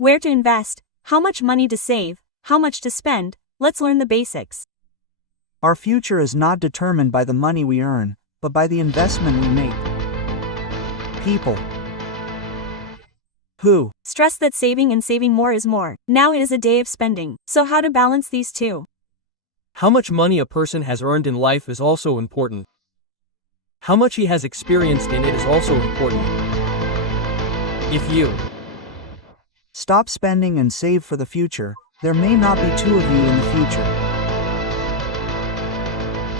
Where to invest, how much money to save, how much to spend, let's learn the basics. Our future is not determined by the money we earn, but by the investment we make. People who stress that saving and saving more is more. Now it is a day of spending. So how to balance these two? How much money a person has earned in life is also important. How much he has experienced in it is also important. If you stop spending and save for the future, there may not be two of you in the future.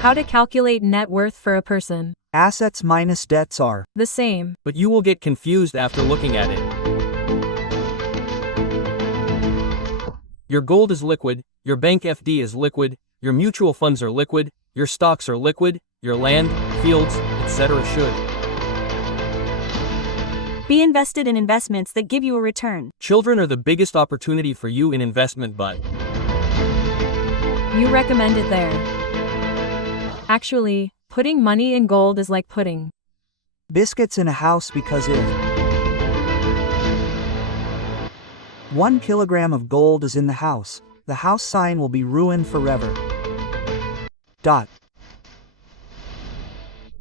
How to calculate net worth for a person. Assets minus debts are the same. But you will get confused after looking at it. Your gold is liquid, your bank FD is liquid, your mutual funds are liquid, your stocks are liquid, your land, fields, etc. should be invested in investments that give you a return. Children are the biggest opportunity for you in investment, but you recommend it there. Actually, putting money in gold is like putting biscuits in a house, because if 1 kilogram of gold is in the house sign will be ruined forever. But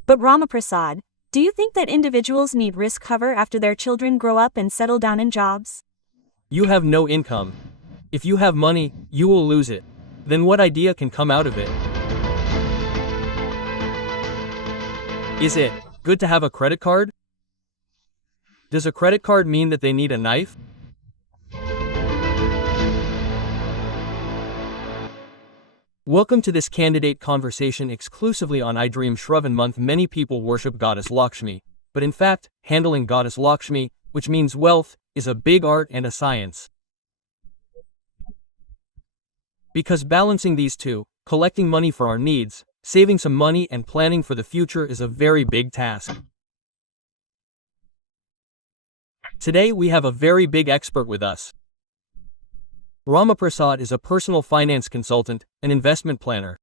Ramaprasad, do you think that individuals need risk cover after their children grow up and settle down in jobs? You have no income. If you have money, you will lose it. Then what idea can come out of it? Is it good to have a credit card? Does a credit card mean that they need a knife? Welcome to this candidate conversation exclusively on iDream Shravan month. Many people worship Goddess Lakshmi, but in fact, handling Goddess Lakshmi, which means wealth, is a big art and a science. Because balancing these two, collecting money for our needs, saving some money and planning for the future is a very big task. Today we have a very big expert with us. Ramaprasad is a personal finance consultant, an investment planner.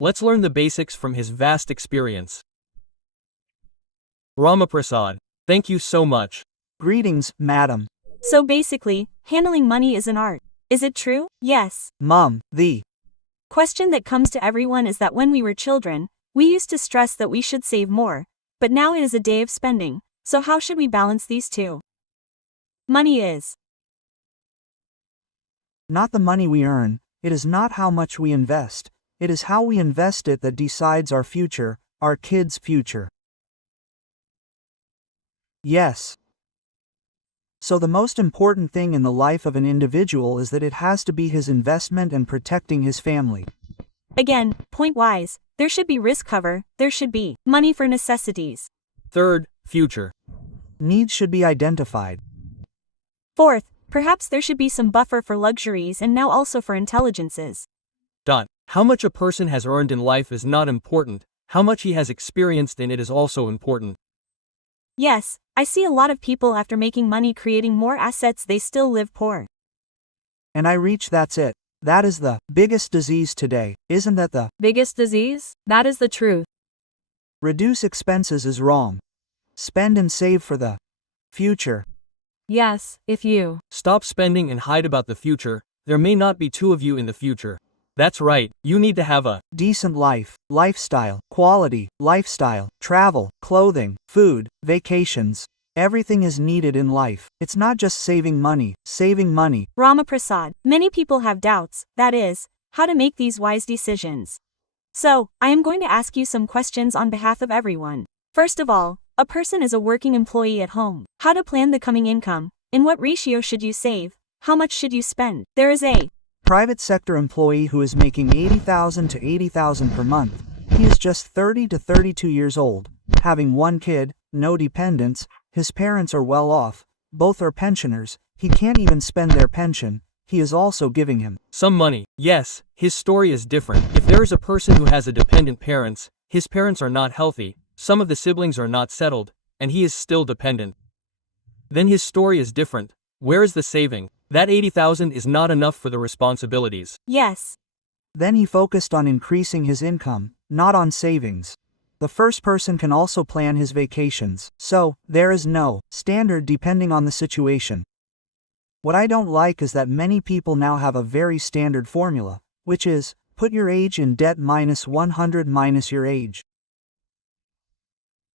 Let's learn the basics from his vast experience. Ramaprasad, thank you so much. Greetings, madam. So basically, handling money is an art. Is it true? Yes. Mom, the question that comes to everyone is that when we were children, we used to stress that we should save more, but now it is a day of spending. So how should we balance these two? Money is not the money we earn, it is not how much we invest, it is how we invest it that decides our future, our kids' future. Yes. So the most important thing in the life of an individual is that it has to be his investment and protecting his family. Again, point-wise, there should be risk cover, there should be money for necessities. Third, future needs should be identified. Fourth, perhaps there should be some buffer for luxuries and now also for intelligences. How much a person has earned in life is not important, how much he has experienced in it is also important. Yes, I see a lot of people after making money creating more assets they still live poor. And I reach that's it. That is the biggest disease today, isn't that the biggest disease? That is the truth. Reduce expenses is wrong. Spend and save for the future. Yes, if you stop spending and hide about the future, there may not be two of you in the future. That's right, you need to have a decent life, lifestyle, quality, lifestyle, travel, clothing, food, vacations. Everything is needed in life. It's not just saving money. Ramaprasad, many people have doubts, that is, how to make these wise decisions. So, I am going to ask you some questions on behalf of everyone. First of all, a person is a working employee at home. How to plan the coming income? In what ratio should you save? How much should you spend? There is a private sector employee who is making 80,000 to 80,000 per month. He is just 30 to 32 years old, having one kid, no dependents, his parents are well off, both are pensioners, he can't even spend their pension, he is also giving him some money. Yes, his story is different. If there is a person who has a dependent parents, his parents are not healthy, some of the siblings are not settled, and he is still dependent. Then his story is different. Where is the saving? That 80,000 is not enough for the responsibilities. Yes. Then he focused on increasing his income, not on savings. The first person can also plan his vacations, so there is no standard depending on the situation. What I don't like is that many people now have a very standard formula, which is, put your age in debt minus 100 minus your age.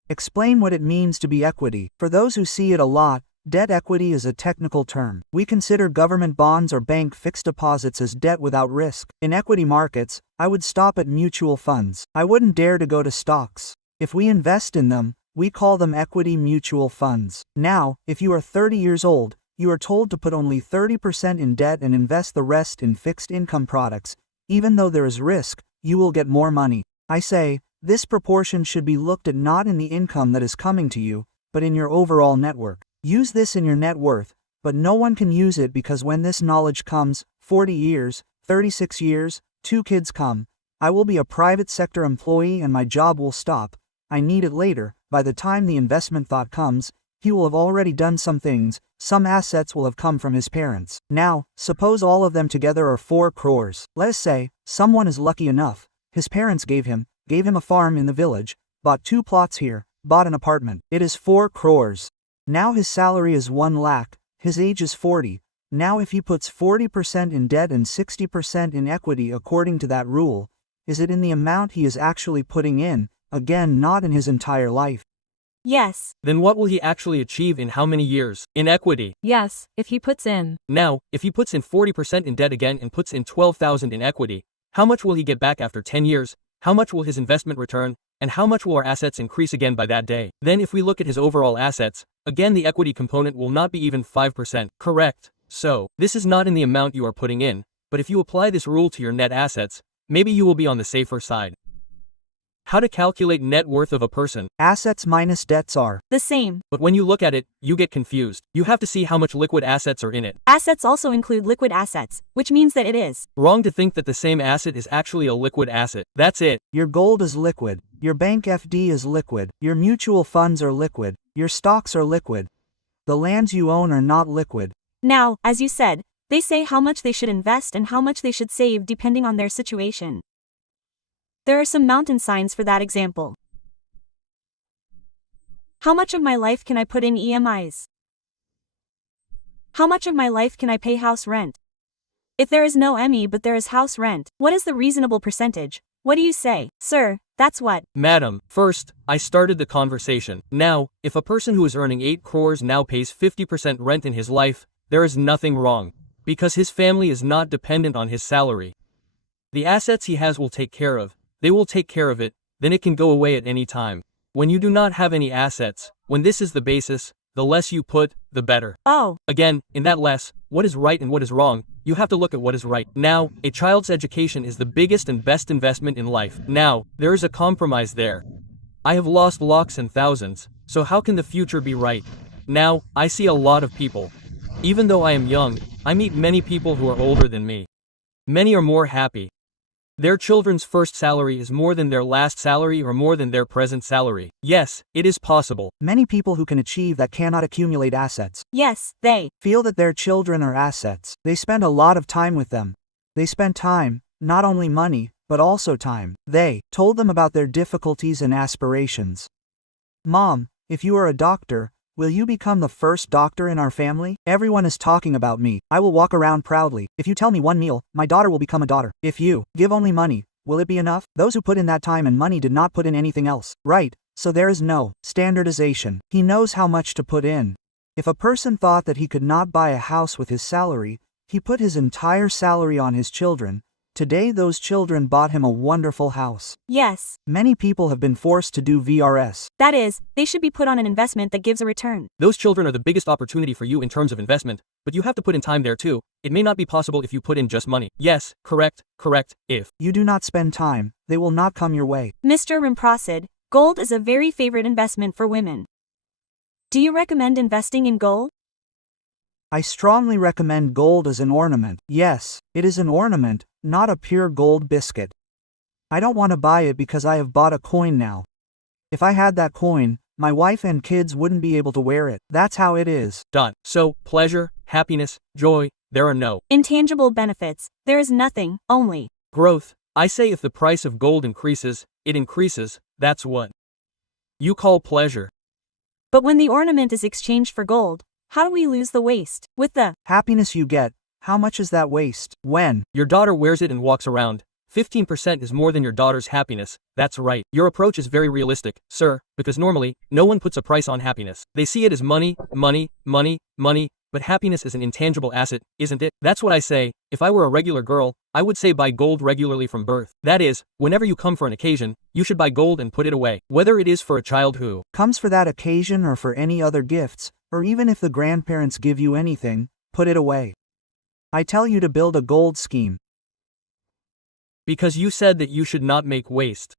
Explain what it means to be equity. For those who see it a lot, debt equity is a technical term. We consider government bonds or bank fixed deposits as debt without risk. In equity markets, I would stop at mutual funds. I wouldn't dare to go to stocks. If we invest in them, we call them equity mutual funds. Now, if you are 30 years old, you are told to put only 30% in debt and invest the rest in fixed income products. Even though there is risk, you will get more money. I say, this proportion should be looked at not in the income that is coming to you, but in your overall network. Use this in your net worth, but no one can use it because when this knowledge comes, 40 years, 36 years, 2 kids come, I will be a private sector employee and my job will stop. I need it later. By the time the investment thought comes, he will have already done some things, some assets will have come from his parents. Now, suppose all of them together are 4 crores. Let us say, someone is lucky enough, his parents gave him a farm in the village, bought 2 plots here, bought an apartment. It is 4 crores. Now his salary is 1 lakh, his age is 40. Now if he puts 40% in debt and 60% in equity according to that rule, is it in the amount he is actually putting in, again not in his entire life? Yes. Then what will he actually achieve in how many years? In equity. Yes, if he puts in. Now, if he puts in 40% in debt again and puts in 12,000 in equity, how much will he get back after 10 years? How much will his investment return? And how much will our assets increase again by that day? Then if we look at his overall assets, again the equity component will not be even 5%. Correct. So, this is not in the amount you are putting in, but if you apply this rule to your net assets, maybe you will be on the safer side. How to calculate net worth of a person? Assets minus debts are the same. But when you look at it, you get confused. You have to see how much liquid assets are in it. Assets also include liquid assets, which means that it is wrong to think that the same asset is actually a liquid asset. That's it. Your gold is liquid. Your bank FD is liquid. Your mutual funds are liquid. Your stocks are liquid. The lands you own are not liquid. Now, as you said, they say how much they should invest and how much they should save depending on their situation. There are some mountain signs for that example. How much of my life can I put in EMIs? How much of my life can I pay house rent? If there is no ME but there is house rent, what is the reasonable percentage? What do you say, sir? That's what. Madam, first, I started the conversation. Now, if a person who is earning 8 crores now pays 50% rent in his life, there is nothing wrong, because his family is not dependent on his salary. The assets he has will take care of. They will take care of it, then it can go away at any time. When you do not have any assets, when this is the basis, the less you put, the better. Oh. Again, in that less, what is right and what is wrong, you have to look at what is right. Now, a child's education is the biggest and best investment in life. Now, there is a compromise there. I have lost lakhs and thousands, so how can the future be right? Now, I see a lot of people. Even though I am young, I meet many people who are older than me. Many are more happy. Their children's first salary is more than their last salary or more than their present salary. Yes, it is possible. Many people who can achieve that cannot accumulate assets. Yes, they feel that their children are assets. They spend a lot of time with them. They spend time, not only money, but also time. They told them about their difficulties and aspirations. Mom, if you are a doctor, will you become the first doctor in our family? Everyone is talking about me. I will walk around proudly. If you tell me one meal, my daughter will become a daughter. If you give only money, will it be enough? Those who put in that time and money did not put in anything else. Right, so there is no standardization. He knows how much to put in. If a person thought that he could not buy a house with his salary, he put his entire salary on his children. Today those children bought him a wonderful house. Yes. Many people have been forced to do VRS. That is, they should be put on an investment that gives a return. Those children are the biggest opportunity for you in terms of investment, but you have to put in time there too. It may not be possible if you put in just money. Yes, correct, if you do not spend time, they will not come your way. Mr. Prasad, gold is a very favorite investment for women. Do you recommend investing in gold? I strongly recommend gold as an ornament. Yes, it is an ornament, not a pure gold biscuit. I don't want to buy it because I have bought a coin now. If I had that coin, my wife and kids wouldn't be able to wear it. That's how it is. So, pleasure, happiness, joy, there are no intangible benefits. There is nothing, only growth. I say if the price of gold increases, it increases, that's what. You call pleasure. But when the ornament is exchanged for gold, how do we lose the waste? With the Happiness you get, how much is that waste? When Your daughter wears it and walks around. 15% is more than your daughter's happiness. That's right. Your approach is very realistic, sir, because normally, no one puts a price on happiness. They see it as money, money, money, money, but happiness is an intangible asset, isn't it? That's what I say. If I were a regular girl, I would say buy gold regularly from birth. That is, whenever you come for an occasion, you should buy gold and put it away. Whether it is for a child who comes for that occasion or for any other gifts, or even if the grandparents give you anything, put it away. I tell you to build a gold scheme. Because you said that you should not make waste.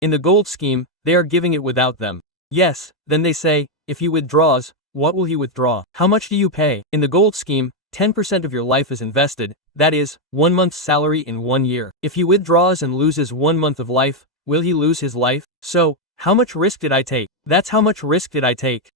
In the gold scheme, they are giving it without them. Yes, then they say, if he withdraws, what will he withdraw? How much do you pay? In the gold scheme, 10% of your life is invested, that is, 1 month's salary in 1 year. If he withdraws and loses 1 month of life, will he lose his life? So, how much risk did I take? That's how much risk did I take.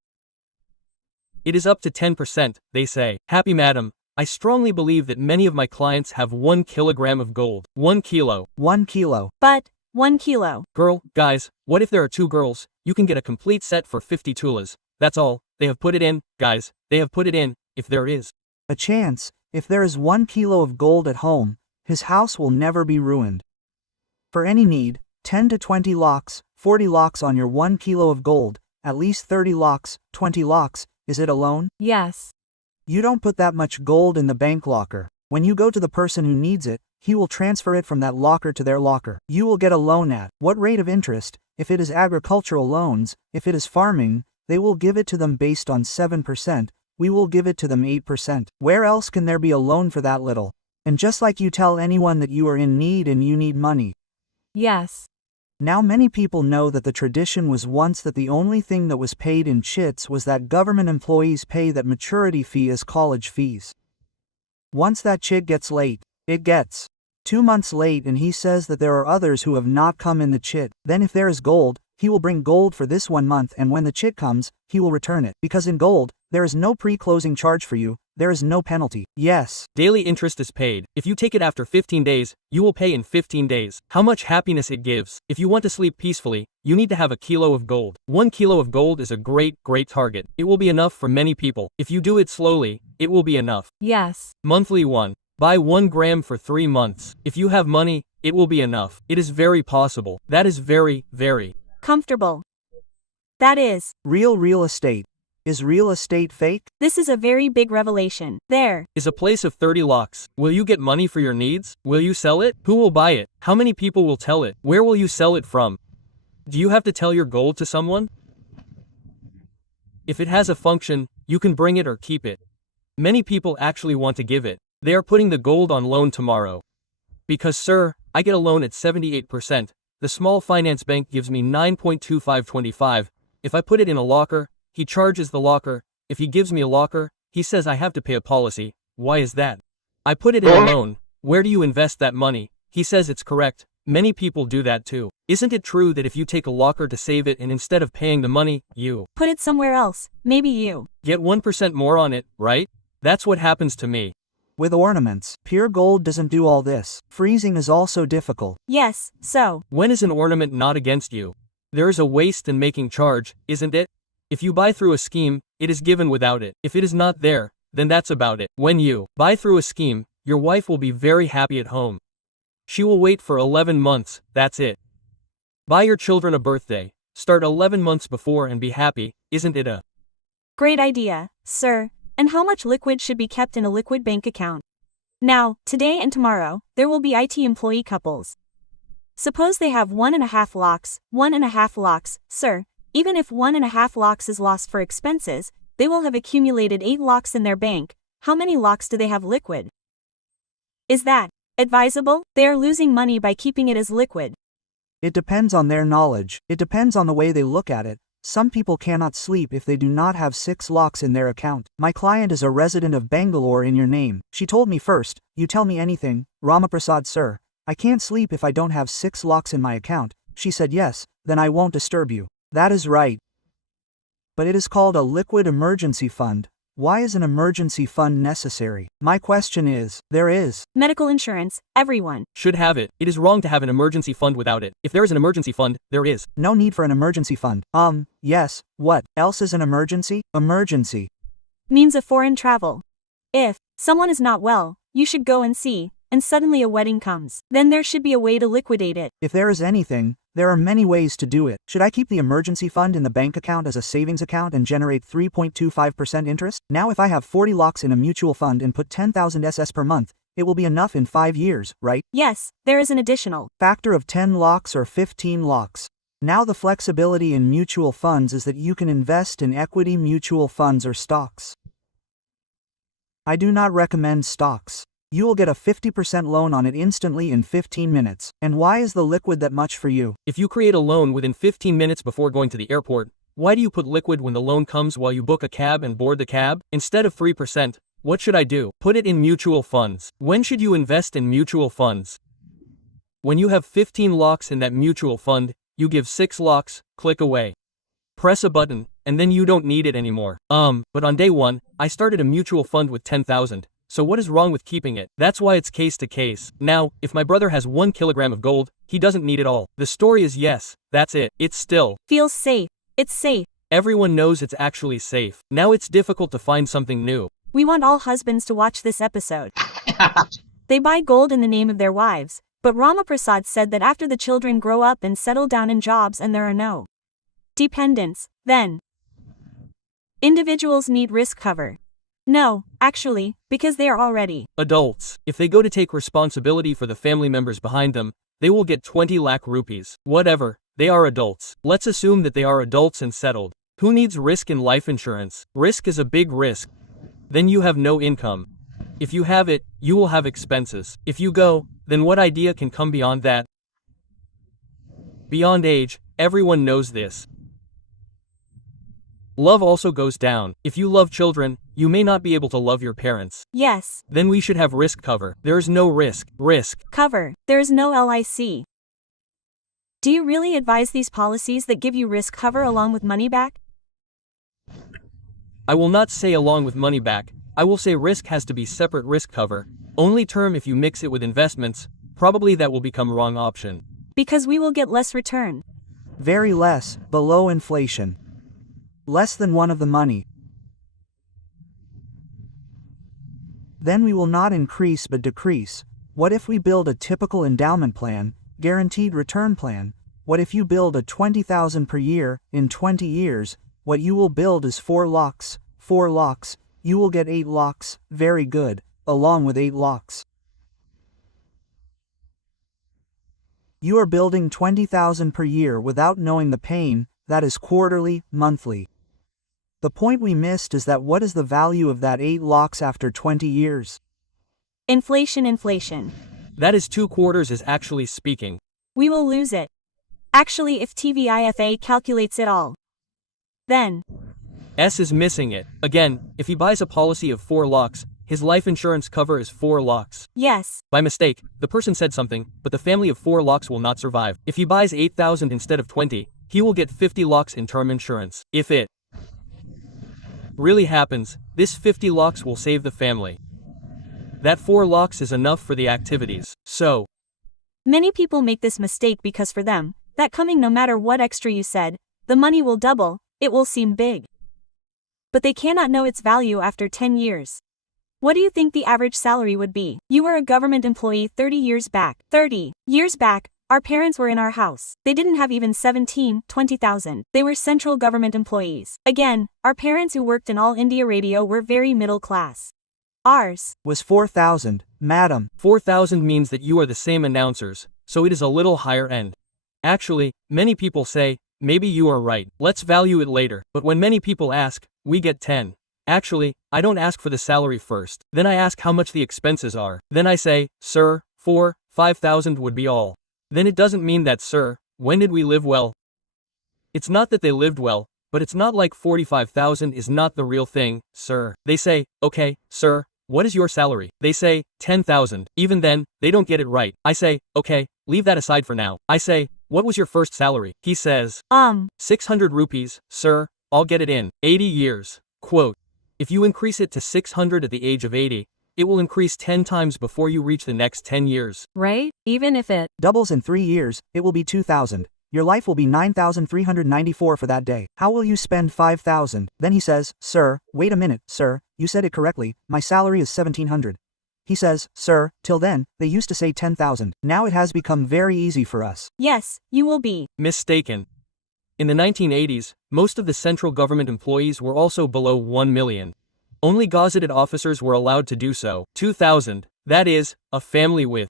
It is up to 10%, they say. Happy madam, I strongly believe that many of my clients have 1 kilogram of gold. 1 kilo. 1 kilo. but 1 kilo. Girl, guys, what if there are 2 girls? You can get a complete set for 50 tulas. That's all. They have put it in, guys. They have put it in, if there is a chance. If there is 1 kilo of gold at home, his house will never be ruined. For any need, 10 to 20 locks, 40 locks on your 1 kilo of gold, at least 30 locks, 20 locks, is it a loan? Yes. You don't put that much gold in the bank locker. When you go to the person who needs it, he will transfer it from that locker to their locker. You will get a loan at what rate of interest? If it is agricultural loans, if it is farming, they will give it to them based on 7%, we will give it to them 8%. Where else can there be a loan for that little? And just like you tell anyone that you are in need and you need money. Yes. Now many people know that the tradition was once that the only thing that was paid in chits was that government employees pay that maturity fee as college fees. Once that chit gets late, it gets 2 months late and he says that there are others who have not come in the chit. Then if there is gold, he will bring gold for this 1 month and when the chit comes, he will return it. Because in gold, there is no pre-closing charge for you, there is no penalty. Yes. daily interest is paid. If you take it after 15 days, you will pay in 15 days. How much happiness it gives. If you want to sleep peacefully, you need to have a kilo of gold. 1 kilo of gold is a great target. It will be enough for many people. If you do it slowly, it will be enough. Yes. Monthly 1. Buy 1 gram for 3 months. If you have money, it will be enough. It is very possible. That is very comfortable. That is real estate. Is real estate fake? This is a very big revelation. There is a place of 30 locks. Will you get money for your needs? Will you sell it? Who will buy it? How many people will tell it? Where will you sell it from? Do you have to tell your gold to someone? If it has a function, you can bring it or keep it. Many people actually want to give it. They are putting the gold on loan tomorrow. Because sir, I get a loan at 78%. The small finance bank gives me 9.2525. If I put it in a locker, he charges the locker. If he gives me a locker, he says I have to pay a policy. Why is that? I put it in a loan. Where do you invest that money? He says it's correct. Many people do that too. Isn't it true that if you take a locker to save it and instead of paying the money, you put it somewhere else, maybe you get 1% more on it, right? That's what happens to me. With ornaments, pure gold doesn't do all this. Freezing is also difficult. Yes, so when is an ornament not against you? There is a waste in making charge, isn't it? If you buy through a scheme, it is given without it. If it is not there, then that's about it. When you buy through a scheme, your wife will be very happy at home. She will wait for 11 months, that's it. Buy your children a birthday. Start 11 months before and be happy, isn't it a great idea, sir? And how much liquid should be kept in a liquid bank account? Now, today and tomorrow, there will be IT employee couples. Suppose they have 1.5 locks, 1.5 locks, sir. Even if 1.5 locks is lost for expenses, they will have accumulated 8 locks in their bank. How many locks do they have liquid? Is that advisable? They are losing money by keeping it as liquid. It depends on their knowledge. It depends on the way they look at it. Some people cannot sleep if they do not have 6 locks in their account. My client is a resident of Bangalore in your name. She told me first, you tell me anything, Prasad sir. I can't sleep if I don't have 6 locks in my account. She said yes, then I won't disturb you. That is right. But it is called a liquid emergency fund. Why is an emergency fund necessary? My question is, there is. Medical insurance, everyone should have it. It is wrong to have an emergency fund without it. If there is an emergency fund, there is no need for an emergency fund. Yes, what else is an emergency? Emergency means a foreign travel. If someone is not well, you should go and see, and suddenly a wedding comes. Then there should be a way to liquidate it. If there is anything, there are many ways to do it. Should I keep the emergency fund in the bank account as a savings account and generate 3.25% interest? Now if I have 40 lakhs in a mutual fund and put 10,000 SS per month, it will be enough in 5 years, right? Yes, there is an additional factor of 10 lakhs or 15 lakhs. Now the flexibility in mutual funds is that you can invest in equity mutual funds or stocks. I do not recommend stocks. You will get a 50% loan on it instantly in 15 minutes. And why is the liquid that much for you? If you create a loan within 15 minutes before going to the airport, why do you put liquid when the loan comes while you book a cab and board the cab? Instead of 3%, what should I do? Put it in mutual funds. When should you invest in mutual funds? When you have 15 lakhs in that mutual fund, you give 6 lakhs, click away. Press a button, and then you don't need it anymore. But on day 1, I started a mutual fund with 10,000. So what is wrong with keeping it? That's why it's case to case. Now, if my brother has 1 kilogram of gold, he doesn't need it all. The story is yes, that's it. It's still feels safe. It's safe. Everyone knows it's actually safe. Now it's difficult to find something new. We want all husbands to watch this episode. They buy gold in the name of their wives, but Rama Prasad said that after the children grow up and settle down in jobs and there are no dependents, then individuals need risk cover. No, actually, because they are already adults. If they go to take responsibility for the family members behind them, they will get 20 lakh rupees. Whatever, they are adults. Let's assume that they are adults and settled. Who needs risk in life insurance? Risk is a big risk. Then you have no income. If you have it, you will have expenses. If you go, then what idea can come beyond that? Beyond age, everyone knows this. Love also goes down. If you love children, you may not be able to love your parents. Yes. Then we should have risk cover. There is no risk. Cover. There is no LIC. Do you really advise these policies that give you risk cover along with money back? I will not say along with money back. I will say risk has to be separate risk cover. Only term if you mix it with investments, probably that will become wrong option. Because we will get less return. Very less, below inflation. Less than one of the money. Then we will not increase but decrease. What if we build a typical endowment plan, guaranteed return plan? What if you build a 20,000 per year, in 20 years, what you will build is 4 lakhs, you will get 8 lakhs, very good, along with 8 lakhs. You are building 20,000 per year without knowing the pain, that is quarterly, monthly. The point we missed is that what is the value of that 8 lakhs after 20 years? Inflation. That is 2 quarters is actually speaking. We will lose it. Actually, if TVIFA calculates it all, then S is missing it. Again, if he buys a policy of 4 lakhs, his life insurance cover is 4 lakhs. Yes. By mistake, the person said something, but the family of 4 lakhs will not survive. If he buys 8,000 instead of 20, he will get 50 lakhs in term insurance. If it really happens, this 50 lakhs will save the family. That 4 lakhs is enough for the activities. So, many people make this mistake because for them, that coming no matter what extra you said, the money will double, it will seem big. But they cannot know its value after 10 years. What do you think the average salary would be? You were a government employee 30 years back. 30 years back, our parents were in our house. They didn't have even 20,000. They were central government employees. Again, our parents who worked in All India Radio were very middle class. Ours was 4,000, madam. 4,000 means that you are the same announcers, so it is a little higher end. Actually, many people say, maybe you are right, let's value it later. But when many people ask, we get 10. Actually, I don't ask for the salary first. Then I ask how much the expenses are. Then I say, sir, 5,000 would be all. Then it doesn't mean that, sir, when did we live well? It's not that they lived well, but it's not like 45,000 is not the real thing, sir. They say, okay, sir, what is your salary? They say, 10,000. Even then, they don't get it right. I say, okay, leave that aside for now. I say, what was your first salary? He says, 600 rupees, sir, I'll get it in 80 years. Quote, If you increase it to 600 at the age of 80, it will increase 10 times before you reach the next 10 years. Right? Even if it doubles in 3 years, it will be 2,000. Your life will be 9,394 for that day. How will you spend 5,000? Then he says, sir, wait a minute, sir, you said it correctly, my salary is 1,700. He says, sir, till then, they used to say 10,000. Now it has become very easy for us. Yes, you will be Mistaken. In the 1980s, most of the central government employees were also below 1 million. Only gazetted officers were allowed to do so. 2,000, that is, a family with.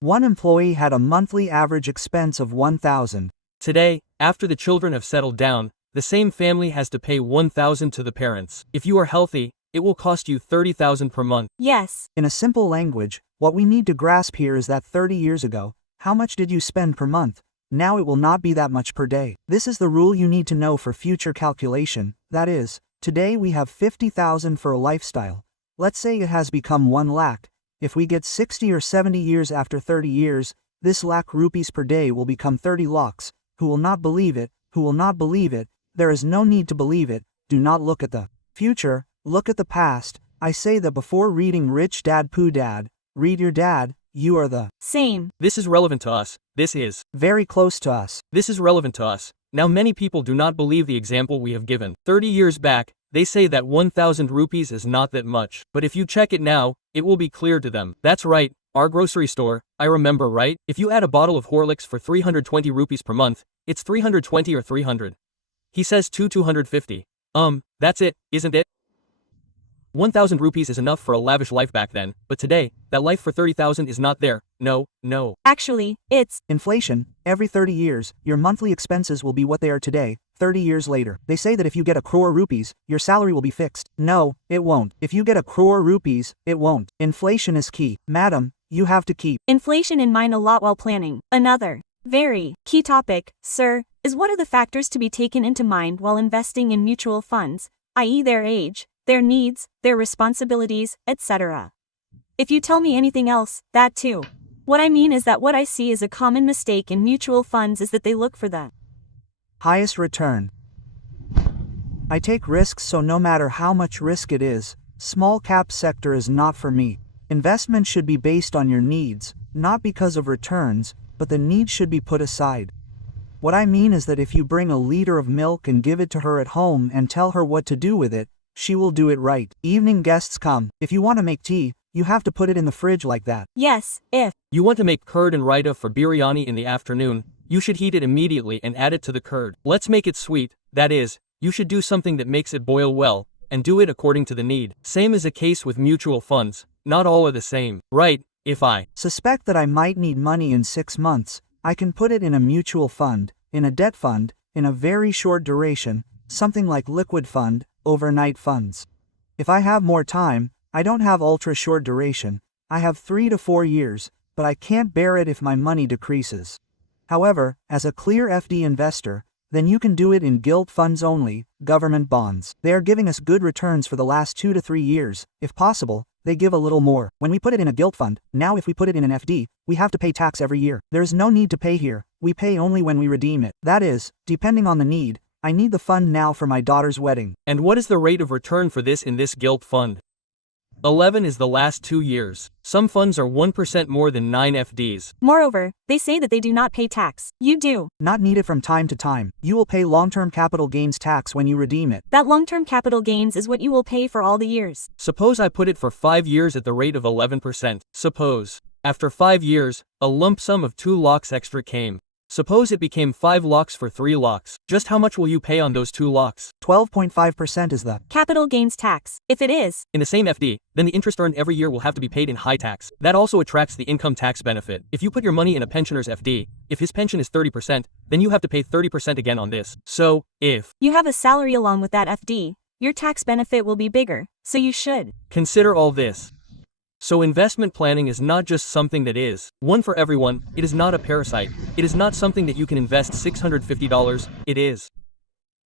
One employee had a monthly average expense of 1,000. Today, after the children have settled down, the same family has to pay 1,000 to the parents. If you are healthy, it will cost you 30,000 per month. Yes. In a simple language, what we need to grasp here is that 30 years ago, how much did you spend per month? Now it will not be that much per day. This is the rule you need to know for future calculation, that is, today we have 50,000 for a lifestyle. Let's say it has become 1 lakh. If we get 60 or 70 years after 30 years, this lakh rupees per day will become 30 lakhs. Who will not believe it? Who will not believe it? There is no need to believe it. Do not look at the future, look at the past. I say that before reading Rich Dad Poor Dad, read your dad, you are the same. This is relevant to us. This is very close to us. This is relevant to us. Now many people do not believe the example we have given. 30 years back, they say that 1,000 rupees is not that much. But if you check it now, it will be clear to them. That's right, our grocery store, I remember right? If you add a bottle of Horlicks for 320 rupees per month, it's 320 or 300. He says 250. That's it, isn't it? 1,000 rupees is enough for a lavish life back then, but today, that life for 30,000 is not there. No. Actually, it's inflation. Every 30 years, your monthly expenses will be what they are today, 30 years later. They say that if you get 1 crore rupees, your salary will be fixed. No, it won't. If you get 1 crore rupees, it won't. Inflation is key. Madam, you have to keep inflation in mind a lot while planning. Another very key topic, sir, is what are the factors to be taken into mind while investing in mutual funds, i.e. their age, their needs, their responsibilities, etc. If you tell me anything else, that too. What I mean is that what I see is a common mistake in mutual funds is that they look for the highest return. I take risks, so no matter how much risk it is, small cap sector is not for me. Investment should be based on your needs, not because of returns, but the needs should be put aside. What I mean is that if you bring a liter of milk and give it to her at home and tell her what to do with it, she will do it right. Evening guests come. If you want to make tea, you have to put it in the fridge like that. Yes, if you want to make curd and raita for biryani in the afternoon, you should heat it immediately and add it to the curd. Let's make it sweet, that is, you should do something that makes it boil well, and do it according to the need. Same is the case with mutual funds, not all are the same. Right, if I suspect that I might need money in 6 months, I can put it in a mutual fund, in a debt fund, in a very short duration, something like liquid fund, overnight funds. If I have more time, I don't have ultra short duration, I have 3 to 4 years, but I can't bear it if my money decreases. However, as a clear FD investor, then you can do it in gilt funds only, government bonds. They are giving us good returns for the last 2 to 3 years, if possible, they give a little more. When we put it in a gilt fund, now if we put it in an FD, we have to pay tax every year. There is no need to pay here, we pay only when we redeem it. That is, depending on the need. I need the fund now for my daughter's wedding. And what is the rate of return for this in this gilt fund? 11 is the last 2 years. Some funds are 1% more than 9 FDs. Moreover, they say that they do not pay tax. You do. Not needed from time to time. You will pay long-term capital gains tax when you redeem it. That long-term capital gains is what you will pay for all the years. Suppose I put it for 5 years at the rate of 11%. Suppose, after 5 years, a lump sum of 2 lakhs extra came. Suppose it became 5 lakhs for 3 lakhs. Just how much will you pay on those 2 lakhs? 12.5% is the capital gains tax. If it is in the same FD, then the interest earned every year will have to be paid in high tax. That also attracts the income tax benefit. If you put your money in a pensioner's FD, if his pension is 30%, then you have to pay 30% again on this. So, if you have a salary along with that FD, your tax benefit will be bigger, so you should consider all this. So investment planning is not just something that is one for everyone, it is not a parasite, it is not something that you can invest $650, it is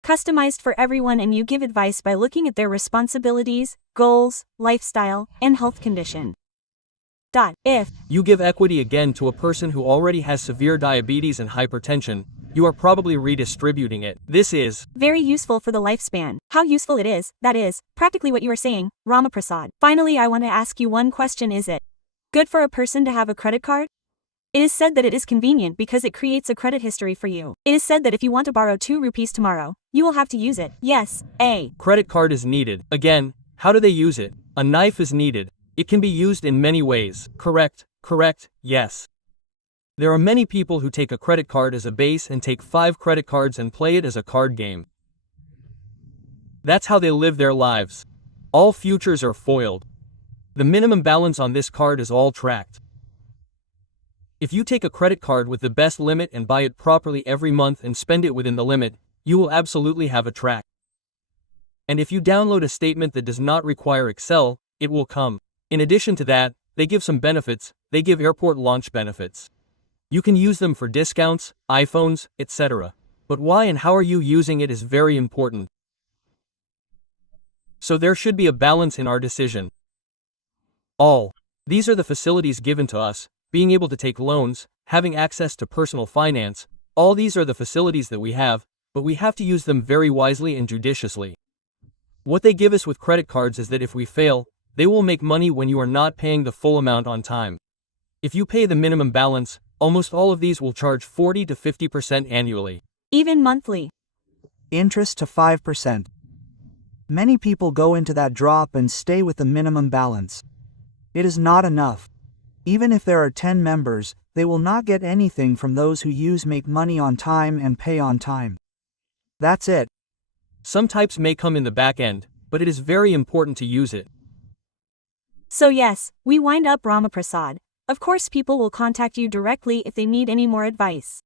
customized for everyone, and you give advice by looking at their responsibilities, goals, lifestyle, and health condition. If you give equity again to a person who already has severe diabetes and hypertension, you are probably redistributing it. This is very useful for the lifespan. How useful it is, that is, practically what you are saying, Rama Prasad. Finally, I want to ask you one question. Is it good for a person to have a credit card? It is said that it is convenient because it creates a credit history for you. It is said that if you want to borrow 2 rupees tomorrow, you will have to use it. Yes, a credit card is needed. Again, how do they use it? A knife is needed. It can be used in many ways. Correct, yes. There are many people who take a credit card as a base and take 5 credit cards and play it as a card game. That's how they live their lives. All futures are foiled. The minimum balance on this card is all tracked. If you take a credit card with the best limit and buy it properly every month and spend it within the limit, you will absolutely have a track. And if you download a statement that does not require Excel, it will come. In addition to that, they give some benefits. They give airport launch benefits. You can use them for discounts, iPhones, etc. But why and how are you using it is very important. So there should be a balance in our decision. These are the facilities given to us. Being able to take loans, having access to personal finance, all these are the facilities that we have, but we have to use them very wisely and judiciously. What they give us with credit cards is that if we fail, they will make money when you are not paying the full amount on time. If you pay the minimum balance, almost all of these will charge 40 to 50% annually. Even monthly. Interest to 5%. Many people go into that drop and stay with the minimum balance. It is not enough. Even if there are 10 members, they will not get anything from those who make money on time and pay on time. That's it. Some types may come in the back end, but it is very important to use it. So yes, we wind up Rama Prasad. Of course people will contact you directly if they need any more advice.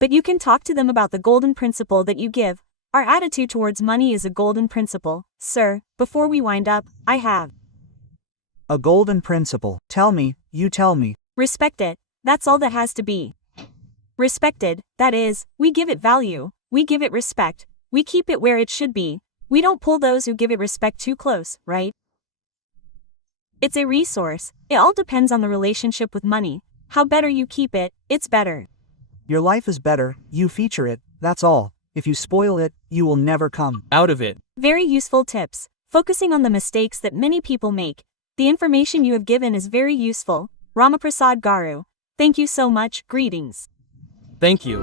But you can talk to them about the golden principle that you give. Our attitude towards money is a golden principle. Sir, before we wind up, I have a golden principle. Tell me, you tell me. Respect it. That's all that has to be respected. That is, we give it value. We give it respect. We keep it where it should be. We don't pull those who give it respect too close, right? It's a resource. It all depends on the relationship with money. How better you keep it, it's better. Your life is better, you feature it, that's all. If you spoil it, you will never come out of it. Very useful tips. Focusing on the mistakes that many people make. The information you have given is very useful. Rama Prasad Garu. Thank you so much. Greetings. Thank you.